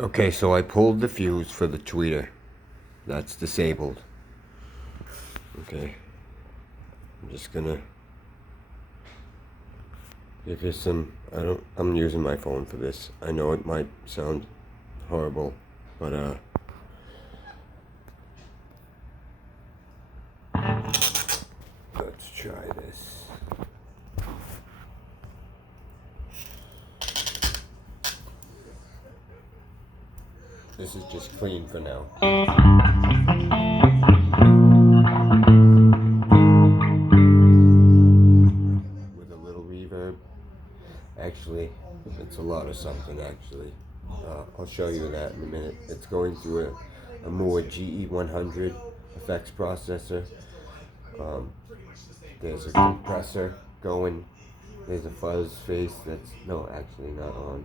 Okay, so I pulled the fuse for the tweeter. That's disabled. Okay. I'm just gonna give you some, I'm using my phone for this. I know it might sound horrible, but let's try this. This is just clean for now. With a little reverb. Actually, it's a lot of something actually. I'll show you that in a minute. It's going through a Moore GE100 effects processor. There's a compressor going. There's a fuzz face that's, no, actually not on.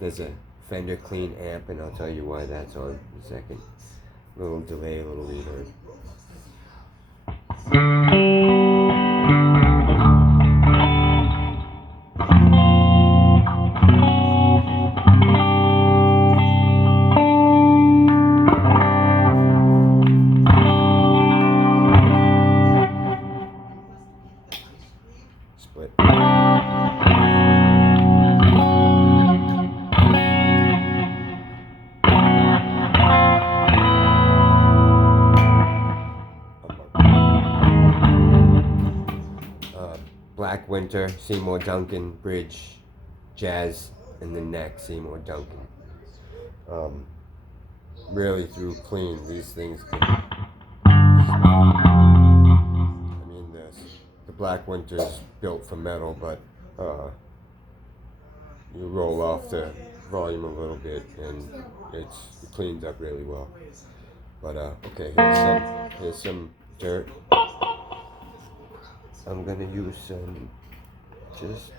There's a Fender clean amp, and I'll tell you why that's on in a second. A little delay, a little reverb. Split. Black Winter, Seymour Duncan, Bridge, Jazz, and the neck, Seymour Duncan. Really through clean, these things can, I mean, the Black Winter's built for metal, but you roll off the volume a little bit and it cleans up really well. But okay, here's some dirt. I'm gonna use some just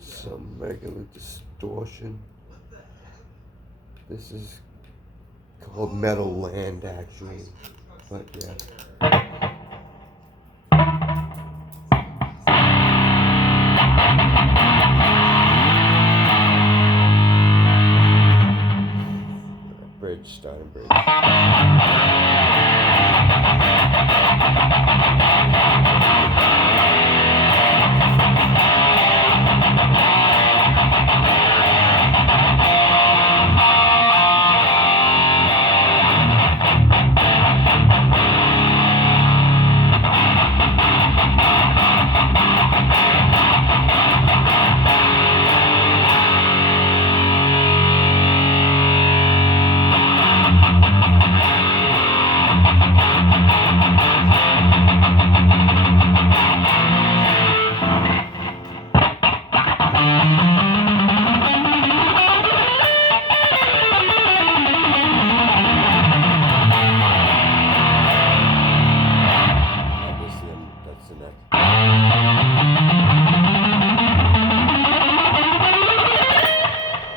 some regular distortion. This is called Metal Land actually, but yeah. Bridge, starting bridge.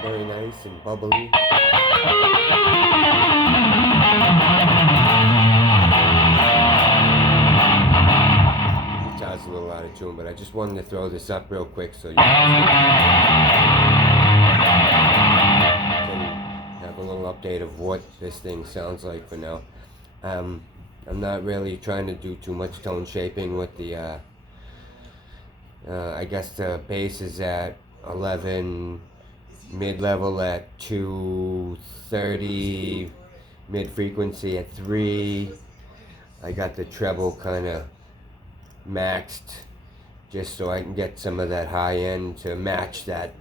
Very nice and bubbly. Guitar's a little out of tune, but I just wanted to throw this up real quick so you guys can have a little update of what this thing sounds like for now. I'm not really trying to do too much tone shaping with the I guess the bass is at 11, mid-level at 230, mid-frequency at 3. I got the treble kind of maxed just so I can get some of that high end to match that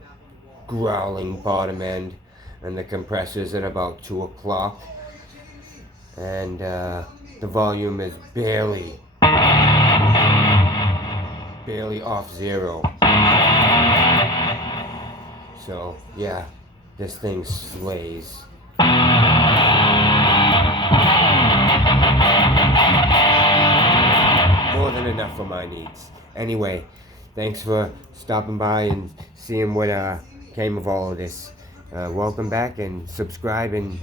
growling bottom end, and the compressor's at about 2 o'clock, and the volume is barely off 0. So yeah, this thing slays. More than enough for my needs. Anyway, thanks for stopping by and seeing what came of all of this. Welcome back, and subscribe and